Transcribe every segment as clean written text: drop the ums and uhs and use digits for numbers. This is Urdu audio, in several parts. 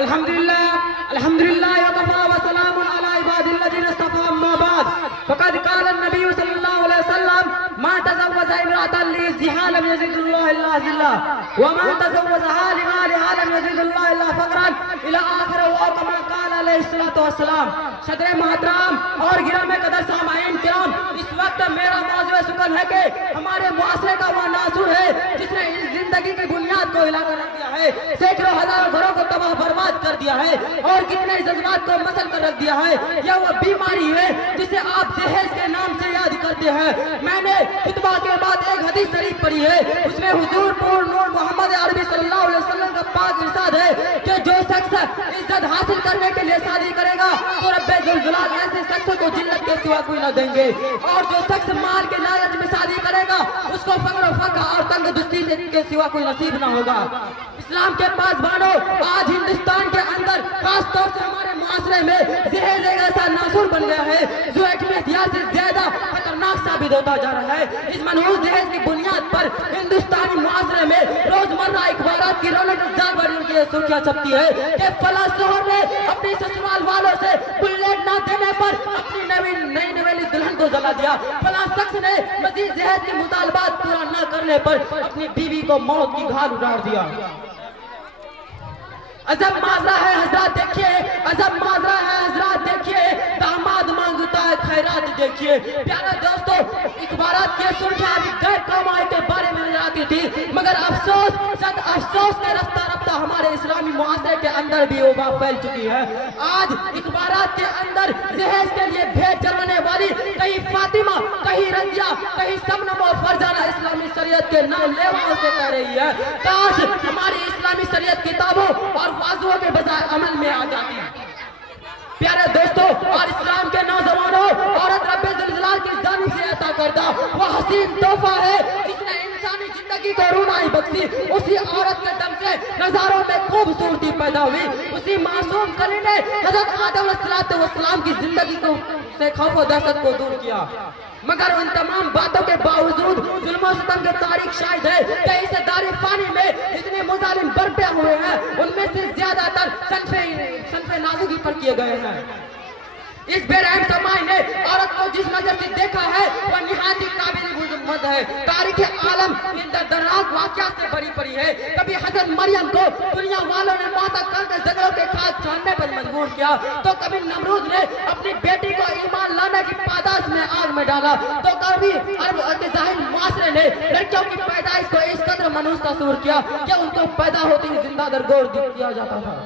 الحمدللہ وکفا وسلام علی عباد الذین اصطفى اما بعد فقد قال النبی صلی اللہ علیہ وسلم ما تزوج امرأة لزها لم يزد الله الا ذلہ وما تزوجها لمالها لم يزد الله الا فقرا الى آخر وكما قال علیہ الصلوۃ والسلام۔ صدر محترم اور گرامی قدر سامعین کرام، اس وقت میرا موضوع سخن ہے کہ ہمارے معاشرے کا وہ ناصر ہے جس نے اس زندگی کی بنیاد کو ہلا کر رکھ دیا ہے، سینکڑوں ہزاروں گھروں کو تباہ برباد کر دیا ہے اور کتنے جذبات کو مسل کر رکھ دیا ہے۔ یہ وہ بیماری ہے جسے آپ جہیز کے نام سے یاد کرتے ہیں۔ میں نے خطبہ کے بعد ایک حدیث شریف پڑھی ہے، اس میں حضور پور نور محمد عربی صلی اللہ علیہ وسلم کا پاک ارشاد ہے کہ جو شخص عزت حاصل کرنے کے لیے شادی کرے گا تو رب ذوالجلال ایسے شخص کو جنت کے سوا کوئی نہ دیں گے، اور جو شخص مال کے لالچ میں شادی کرے گا اس کو فقر و فقر اور تنگ دستی کے سوا کوئی نصیب نہ ہوگا۔ اسلام کے پاسبانوں، آج ہندوستان کے اندر خاص طور سے ہمارے معاشرے میں جہیز ایک ایسا ناصر بن گیا ہے جو ایک ہتھیار سے زیادہ خطرناک ثابت ہوتا جا رہا ہے۔ اس منحوس جہیز کی بنیاد پر ہندوستانی معاشرے میں روزمرہ اخبارات کی رونق افزا بڑھنے کی سرخیاں چھپتی ہے کہ فلاں شوہر نے اپنی سسرال والوں سے بلیٹ نہ دینے پر اپنی نئی نویلی دلہن کو جلا دیا، فلاں شخص نے مزید جہیز کے مطالبات پورا نہ کرنے پر اپنی بیوی کو موت کی گھاٹ اتار دیا۔ عجب معاذرہ ہے حضرات دیکھیے، عجب معاذرہ ہے حضرات دیکھیے، داماد مانگتا ہے خیرات دیکھیے۔ پیارے دوستو، اخبارات کی سرخیاں ابھی غیر قومائی کے بارے میں نظر آتی تھی، مگر افسوس صد افسوس نے رفتہ رفتہ ہمارے اسلامی معاشرے کے اندر بھی وبا پھیل چکی ہے۔ آج اخبارات کے اندر جہیز کے لیے بھیٹ چلوانے والی کہیں فاطمہ، کہیں رضیہ، کہیں شبنم و فرزانہ اسلامی شریعت کے نام لیواؤں سے کہہ رہی ہے کاش ہماری اسلامی شریعت کتابوں اور واضحوں کے بجائے عمل میں آ جاتی ہے۔ پیارے دوستو اور اسلام کے نوجوانوں، عورت رب ذوالجلال کی جانب سے عطا کردہ وہ حسین تحفہ ہے جس نے انسانی زندگی کو رونائی بخشی۔ اسی عورت کے دم سے نظاروں میں خوبصورتی پیدا ہوئی، اسی معصوم کلی نے حضرت آدم علیہ السلام کی زندگی کو سے خوف و دہشت کو دور کیا، مگر ان تمام باتوں کے باوجود ظلم و ستم کے تاریخ شاہد ہے کہ اس دار فانی میں اتنے مظالم برپے ہوئے ہیں، ان میں سے زیادہ تر صنف نازکی پر کیے گئے ہیں۔ اس بے رحم سمائی نے عورت کو جس نظر سے دیکھا ہے وہ نہایت قابل مذمت ہے۔ تاریخ عالم ان دردناک واقعات سے بھری پڑی ہے۔ کبھی حضرت مریم کو دنیا والوں نے ماتا کر کے جھگڑوں کے خاتمے چھاننے پر مجبور کیا، تو کبھی نمرود نے اپنی بیٹی کو ایمان لانے کی پاداش میں آگ میں ڈالا، تو کبھی عرب کے ظاہر معاشرے نے لڑکیوں کی پیدائش کو اس قدر منحوس تصور کیا کہ ان کو پیدا ہوتے ہی زندہ درگور دیا جاتا تھا۔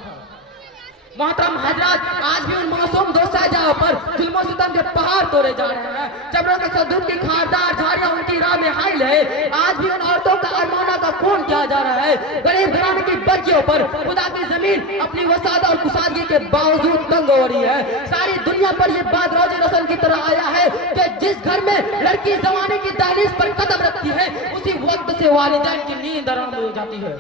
محترم حضرات، آج بھی ان معصوم دو شہزادوں پر ظلم و ستم کے پہاڑ توڑے جا رہے ہیں، جبروں کے صدور کی خاردار جھاڑیاں ان کی راہ میں حائل ہے۔ آج بھی ان عورتوں کا ارمانہ کا خون کیا جا رہا ہے، غریب گھرانے کی بچیوں پر خدا کی زمین اپنی وسعت اور کشادگی کے باوجود تنگ ہو رہی ہے۔ ساری دنیا پر یہ بات روز رسل کی طرح آیا ہے کہ جس گھر میں لڑکی زمانے کی دہلیز پر قدم رکھتی ہے اسی وقت سے والدین کی نیند حرام ہو جاتی ہے۔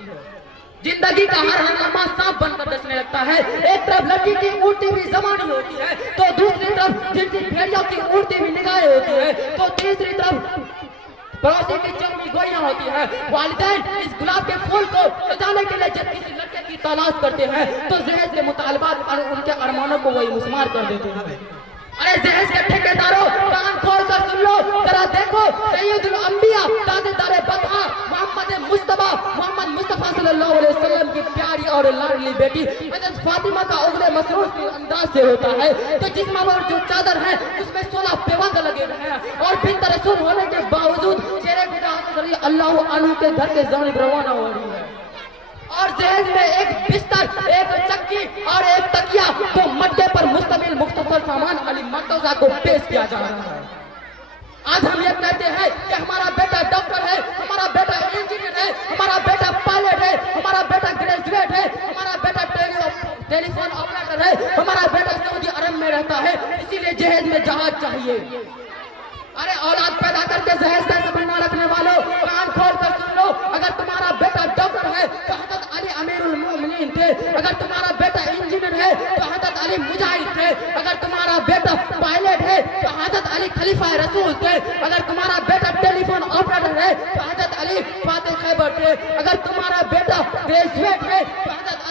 زندگی کا ہر لمحہ سانپ بن کر ڈسنے لگتا ہے۔ ایک طرف لڑکی کی اڑتی ہوئی زبانی ہوتی ہے تو دوسری طرف جنسی بھیڑیوں کی اڑتی ہوئی نگاہیں ہوتی ہے، تو تیسری طرف پڑوسی کی چرمی گوئیاں ہوتی ہیں۔ والدین اس گلاب کے پھول کو سجانے کے لیے جب کسی لڑکے کی تلاش کرتے ہیں تو جہیز کے مطالبات اور ان کے ارمانوں کو وہی مسمار کر دیتے ہیں۔ ارے جہیز کے ٹھیکیداروں، کان کھول کر سن لو، ذرا دیکھو سید الانبیاء تاجدار بطحہ محمد مصطفیٰ صلی اللہ علیہ وسلم کی پیاری اور لاڈلی بیٹی حضرت فاطمہ کا عقد مسرور کے انداز سے ہوتا ہے کہ جسم پر جو چادر ہے اس میں 16 پیوند لگے رہے ہیں، اور بنت رسول ہونے کے باوجود شیر خدا حضرت علی اللہ عنہ کے گھر کے جانب روانہ ہو رہی ہے، اور جہیز میں ایک بستر، ایک چکی اور ایک تکیہ تو مٹکے پر مشتمل مختصر سامان علی مرتضیٰ کو پیش کیا جا رہا ہے۔ آج ہم یہ کہتے ہیں کہ ہمارا بیٹا ڈاکٹر ہے، ہمارا بیٹا انجینئر ہے، ہمارا بیٹا پائلٹ ہے، ہمارا بیٹا گریجویٹ ہے، ہمارا بیٹا ٹیلی فون آپریٹر ہے، ہمارا بیٹا سعودی عرب میں رہتا ہے، اسی لیے جہیز میں جہاز چاہیے۔ ارے اولاد پیدا کر کے جہیز کا سبب نہ رکھنے والوں، کان کھول کر سن لو، اگر تمہارا بیٹا ڈاکٹر ہے تو حضرت علی امیر المومنین تھے، اگر تمہارا بیٹا انجینئر ہے تو حضرت علی مجاہد تھے، اگر تمہارا بیٹا پائلٹ ہے تو حضرت علی خلیفہ رسول تھے، اگر تمہارا بیٹا ٹیلی فون آپریٹر ہے تو حضرت علی فاتح خیبر تھے، اگر تمہارا بیٹا گریجویٹ ہے تو حضرت